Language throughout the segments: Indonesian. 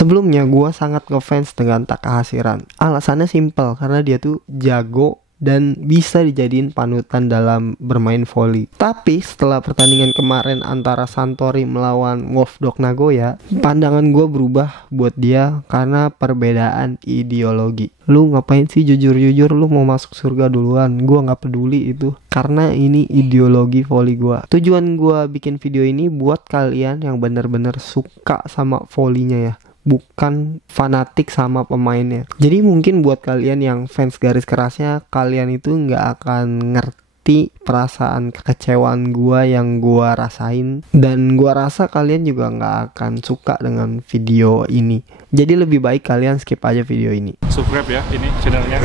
Sebelumnya gue sangat ngefans dengan Takahashi Ran. Alasannya simple, karena dia tuh jago dan bisa dijadiin panutan dalam bermain volley. Tapi setelah pertandingan kemarin antara Santori melawan Wolfdog Nagoya, pandangan gue berubah buat dia karena perbedaan ideologi. Lu ngapain sih jujur-jujur lu mau masuk surga duluan? Gue gak peduli itu, karena ini ideologi volley gue. Tujuan gue bikin video ini buat kalian yang bener-bener suka sama volleynya ya, bukan fanatik sama pemainnya. Jadi mungkin buat kalian yang fans garis kerasnya, kalian itu nggak akan ngerti perasaan kekecewaan gua yang gua rasain, dan gua rasa kalian juga nggak akan suka dengan video ini. Jadi lebih baik kalian skip aja video ini. Subscribe ya ini channelnya.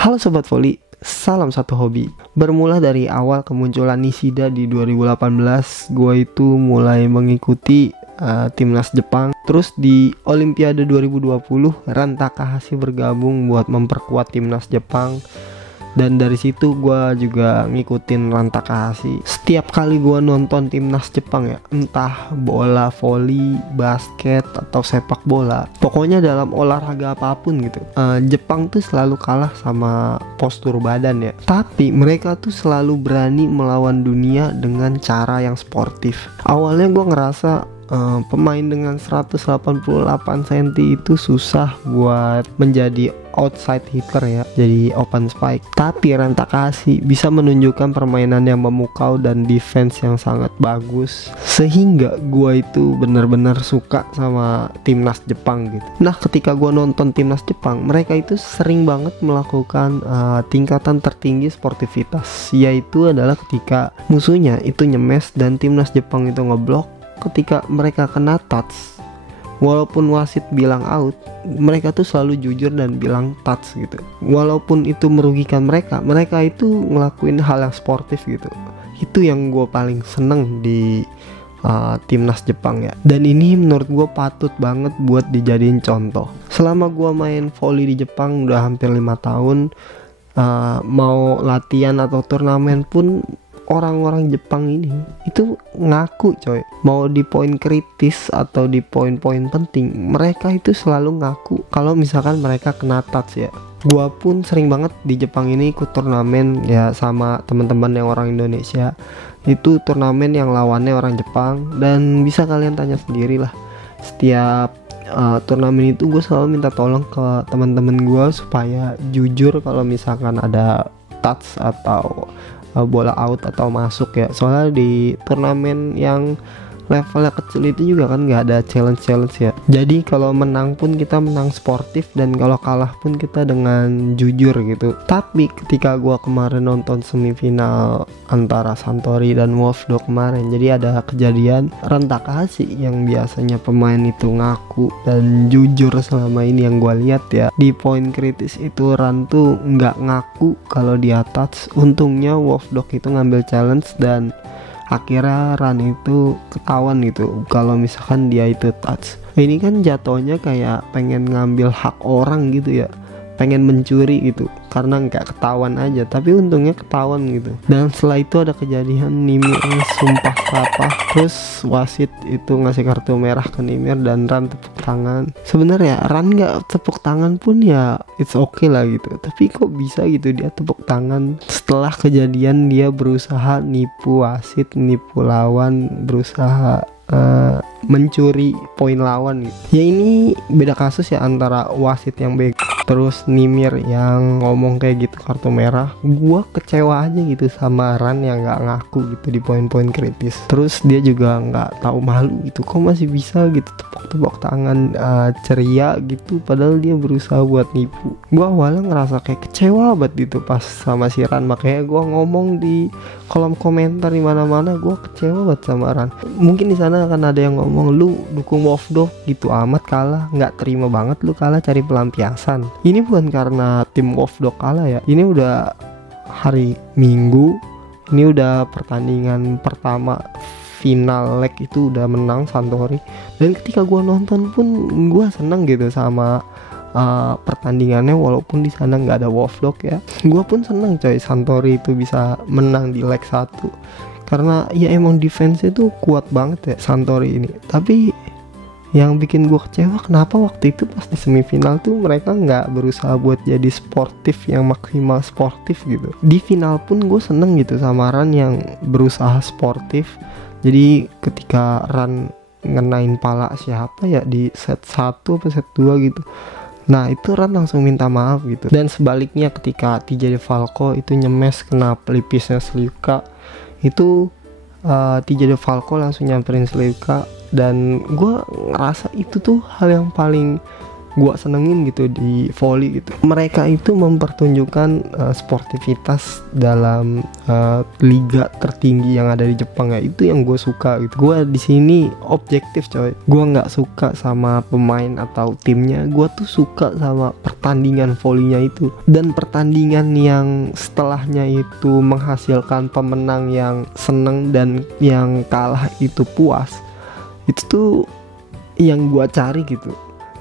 Halo Sobat Volley, salam satu hobi. Bermula dari awal kemunculan Nishida di 2018, gue itu mulai mengikuti timnas Jepang. Terus di Olimpiade 2020, Ran Takahashi bergabung buat memperkuat timnas Jepang. Dan dari situ gue juga ngikutin Ran Takahashi. Setiap kali gue nonton timnas Jepang ya, entah bola voli, basket, atau sepak bola, pokoknya dalam olahraga apapun gitu, Jepang tuh selalu kalah sama postur badan ya. Tapi mereka tuh selalu berani melawan dunia dengan cara yang sportif. Awalnya gue ngerasa pemain dengan 188 cm itu susah buat menjadi outside hitter ya, jadi open spike. Tapi Ran Takahashi bisa menunjukkan permainan yang memukau dan defense yang sangat bagus, sehingga gue itu benar-benar suka sama timnas Jepang gitu. Nah, ketika gue nonton timnas Jepang, mereka itu sering banget melakukan tingkatan tertinggi sportivitas, yaitu adalah ketika musuhnya itu nyemes dan timnas Jepang itu ngeblok. Ketika mereka kena touch, walaupun wasit bilang out, mereka tuh selalu jujur dan bilang touch gitu. Walaupun itu merugikan mereka, mereka itu ngelakuin hal yang sportif gitu. Itu yang gue paling seneng di timnas Jepang ya. Dan ini menurut gue patut banget buat dijadiin contoh. Selama gue main volley di Jepang udah hampir 5 tahun, mau latihan atau turnamen pun orang-orang Jepang ini itu ngaku coy, mau di poin kritis atau di poin-poin penting, mereka itu selalu ngaku kalau misalkan mereka kena touch ya. Gua pun sering banget di Jepang ini ikut turnamen ya sama teman-teman yang orang Indonesia. Itu turnamen yang lawannya orang Jepang, dan bisa kalian tanya sendiri lah. Setiap turnamen itu gue selalu minta tolong ke teman-teman gue supaya jujur kalau misalkan ada touch atau bola out atau masuk ya. Soalnya di turnamen yang levelnya kecil itu juga kan nggak ada challenge ya. Jadi kalau menang pun kita menang sportif, dan kalau kalah pun kita dengan jujur gitu. Tapi ketika gua kemarin nonton semifinal antara Santori dan Wolfdog kemarin, jadi ada kejadian Ran Takahashi yang biasanya pemain itu ngaku dan jujur selama ini yang gua lihat ya, di poin kritis itu Ran tuh nggak ngaku kalau dia touch. Untungnya Wolfdog itu ngambil challenge dan akhirnya Ran itu ketahuan gitu kalau misalkan dia itu touch. Ini kan jatuhnya kayak pengen ngambil hak orang gitu ya, pengen mencuri gitu, karena nggak ketahuan aja. Tapi untungnya ketahuan gitu. Dan setelah itu ada kejadian Nimir sumpah serapah, terus wasit itu ngasih kartu merah ke Nimir dan Ran tepuk tangan. Sebenarnya Ran nggak tepuk tangan pun ya it's okay lah gitu, tapi kok bisa gitu dia tepuk tangan setelah kejadian dia berusaha nipu wasit, nipu lawan, berusaha mencuri poin lawan gitu. Ya ini beda kasus ya, antara wasit yang bego terus Nimir yang ngomong kayak gitu kartu merah. Gua kecewa aja gitu sama Ran yang nggak ngaku gitu di poin-poin kritis. Terus dia juga nggak tahu malu gitu, kok masih bisa gitu tepuk-tepuk tangan ceria gitu, padahal dia berusaha buat nipu. Gua awalnya ngerasa kayak kecewa banget gitu pas sama si Ran, makanya gua ngomong di kolom komentar di mana-mana, gua kecewa banget sama Ran. Mungkin di sana akan ada yang ngomong, lu dukung Wolfdog gitu amat kalah, nggak terima banget lu kalah, cari pelampiasan. Ini bukan karena tim Wolfdog kalah ya, ini udah hari Minggu, ini udah pertandingan pertama final leg itu udah menang Santori. Dan ketika gua nonton pun gua seneng gitu sama pertandingannya, walaupun di sana nggak ada Wolfdog ya. Gua pun seneng coy Santori itu bisa menang di leg 1, karena ya emang defense-nya tuh kuat banget ya Santori ini. Tapi yang bikin gue kecewa, kenapa waktu itu pas di semifinal tuh mereka nggak berusaha buat jadi sportif yang maksimal sportif gitu. Di final pun gue seneng gitu sama Ran yang berusaha sportif. Jadi ketika Ran ngenain pala siapa ya di set 1 atau set 2 gitu, nah itu Ran langsung minta maaf gitu. Dan sebaliknya ketika TJ DeFalco itu nyemes kena pelipisnya Slivka, itu TJ DeFalco langsung nyamperin Slivka. Dan gue ngerasa itu tuh hal yang paling gue senengin gitu di volley gitu. Mereka itu mempertunjukkan sportivitas dalam liga tertinggi yang ada di Jepang ya. Itu yang gue suka gitu. Gue di sini objektif coy. Gue nggak suka sama pemain atau timnya. Gue tuh suka sama pertandingan volleynya itu. Dan pertandingan yang setelahnya itu menghasilkan pemenang yang seneng dan yang kalah itu puas. Itu tuh yang gua cari gitu.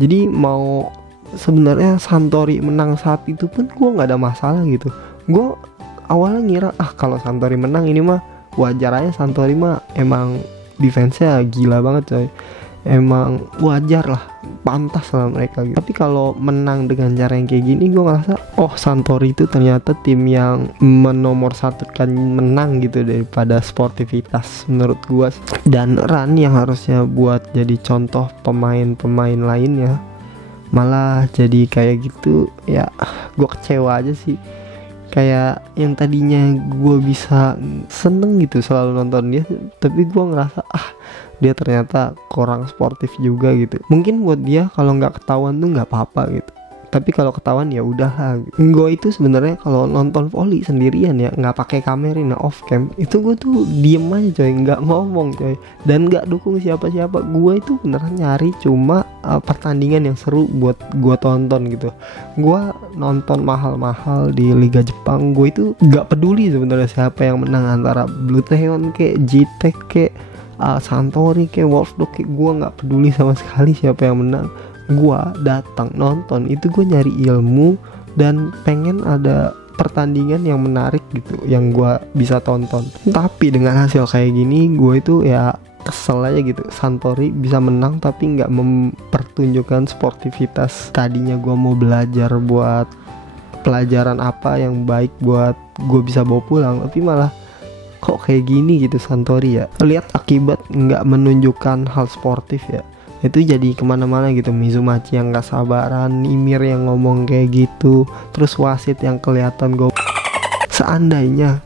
Jadi mau sebenarnya Santori menang saat itu pun gua nggak ada masalah gitu. Gua awalnya ngira kalau Santori menang ini mah wajar aja, Santori mah emang defense-nya gila banget coy. Emang wajar lah, pantas lah mereka gitu. Tapi kalau menang dengan cara yang kayak gini, gue ngerasa Santori itu ternyata tim yang menomorsatukan menang gitu daripada sportivitas menurut gue. Dan Ran yang harusnya buat jadi contoh pemain-pemain lainnya malah jadi kayak gitu ya. Gue kecewa aja sih. Kayak yang tadinya gue bisa seneng gitu selalu nonton dia, tapi gue ngerasa dia ternyata kurang sportif juga gitu. Mungkin buat dia kalau nggak ketahuan tuh nggak apa-apa gitu, tapi kalau ketahuan ya udah gitu. Gue itu sebenarnya kalau nonton volley sendirian ya, nggak pakai kamerin off cam, itu gue tuh diem aja coy, nggak ngomong coy, dan nggak dukung siapa-siapa. Gue itu beneran nyari cuma pertandingan yang seru buat gue tonton gitu. Gue nonton mahal-mahal di Liga Jepang, gue itu nggak peduli sebenarnya siapa yang menang, antara Blue Teon kayak Jitek kayak Santori kayak Wolfsdog kayak, gue nggak peduli sama sekali siapa yang menang. Gue datang nonton itu gue nyari ilmu dan pengen ada pertandingan yang menarik gitu yang gue bisa tonton. Tapi dengan hasil kayak gini gue itu ya kesel aja gitu. Santori bisa menang tapi nggak mempertunjukkan sportivitas. Tadinya gue mau belajar buat pelajaran apa yang baik buat gue bisa bawa pulang, tapi malah kok kayak gini gitu Santori ya. Lihat akibat nggak menunjukkan hal sportif ya, itu jadi kemana-mana gitu. Mizumachi yang gak sabaran, Nimir yang ngomong kayak gitu, terus wasit yang kelihatan seandainya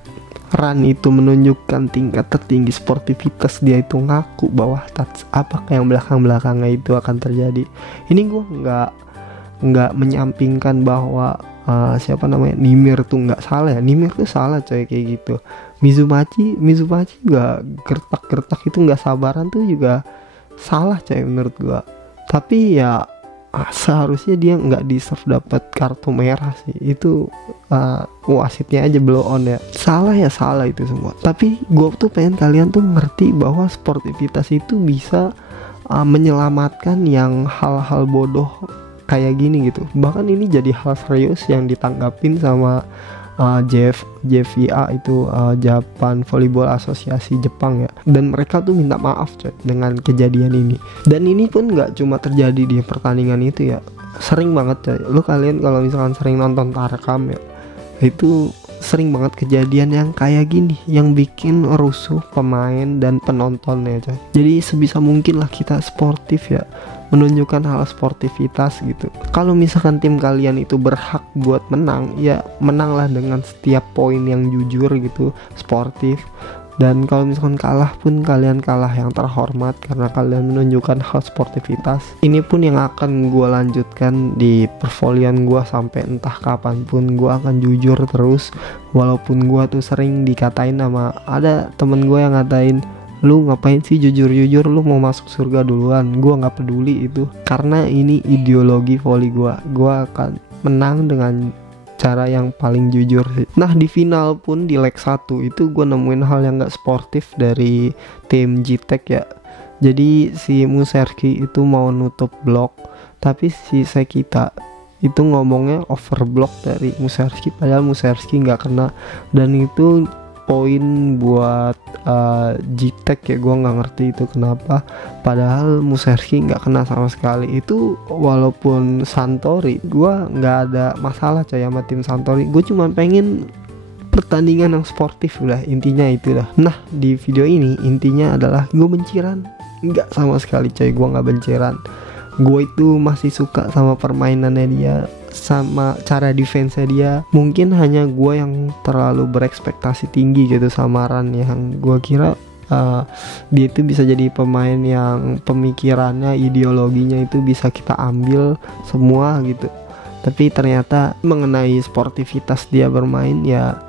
Ran itu menunjukkan tingkat tertinggi sportivitas, dia itu ngaku bahwa apakah yang belakang-belakangnya itu akan terjadi. Ini gue nggak menyampingkan bahwa siapa namanya Nimir tuh nggak salah ya. Nimir tuh salah coy kayak gitu. Mizumachi juga gertak-gertak itu nggak sabaran tuh juga salah coy menurut gua. Tapi ya seharusnya dia nggak deserve dapat kartu merah sih. Itu wasitnya aja blow on ya. Salah ya salah itu semua. Tapi gua tuh pengen kalian tuh ngerti bahwa sportivitas itu bisa menyelamatkan yang hal-hal bodoh kayak gini gitu. Bahkan ini jadi hal serius yang ditanggapin sama JVA itu Japan Volleyball Asosiasi Jepang ya, dan mereka tuh minta maaf coy dengan kejadian ini. Dan ini pun nggak cuma terjadi di pertandingan itu ya, sering banget coy. Lu kalian kalau misalkan sering nonton Tarekam ya, itu sering banget kejadian yang kayak gini yang bikin rusuh pemain dan penontonnya coy. Jadi sebisa mungkin lah kita sportif ya, menunjukkan hal sportivitas gitu. Kalau misalkan tim kalian itu berhak buat menang, ya menanglah dengan setiap poin yang jujur gitu, sportif. Dan kalau misalkan kalah pun kalian kalah yang terhormat karena kalian menunjukkan hal sportivitas. Ini pun yang akan gue lanjutkan di pervolleyaan gue sampai entah kapanpun. Gue akan jujur terus, walaupun gue tuh sering dikatain sama ada temen gue yang ngatain, lu ngapain sih jujur-jujur, lu mau masuk surga duluan. Gue gak peduli itu, karena ini ideologi volley gue akan menang dengan cara yang paling jujur sih. Nah di final pun di leg 1 itu gue nemuin hal yang gak sportif dari tim Jitek ya. Jadi si Muserki itu mau nutup blok, tapi si Sekita itu ngomongnya overblock dari Muserski, padahal Muserski gak kena. Dan itu poin buat Gtek ya, gue nggak ngerti itu kenapa, padahal Muserski nggak kena sama sekali. Itu walaupun Santori gue nggak ada masalah coy sama tim Santori, gue cuma pengen pertandingan yang sportif lah, intinya itu dah. Nah di video ini intinya adalah gue benciran, nggak sama sekali coy, gue nggak benciran. Gue itu masih suka sama permainannya dia, sama cara defense-nya dia. Mungkin hanya gue yang terlalu berekspektasi tinggi gitu sama Ran, yang gue kira dia itu bisa jadi pemain yang pemikirannya, ideologinya itu bisa kita ambil semua gitu. Tapi ternyata mengenai sportivitas dia bermain ya,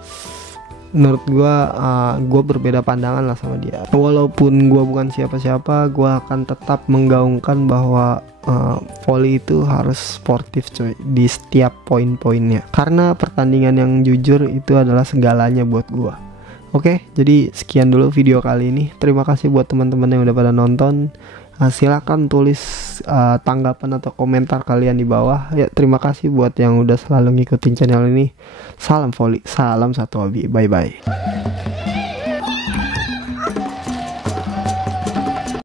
menurut gue berbeda pandangan lah sama dia. Walaupun gue bukan siapa-siapa, gue akan tetap menggaungkan bahwa volley itu harus sportif coy di setiap poin-poinnya, karena pertandingan yang jujur itu adalah segalanya buat gue. Oke, jadi sekian dulu video kali ini. Terima kasih buat teman-teman yang udah pada nonton. Silakan tulis tanggapan atau komentar kalian di bawah ya. Terima kasih buat yang udah selalu ngikutin channel ini. Salam volley, salam satu hobi, bye bye.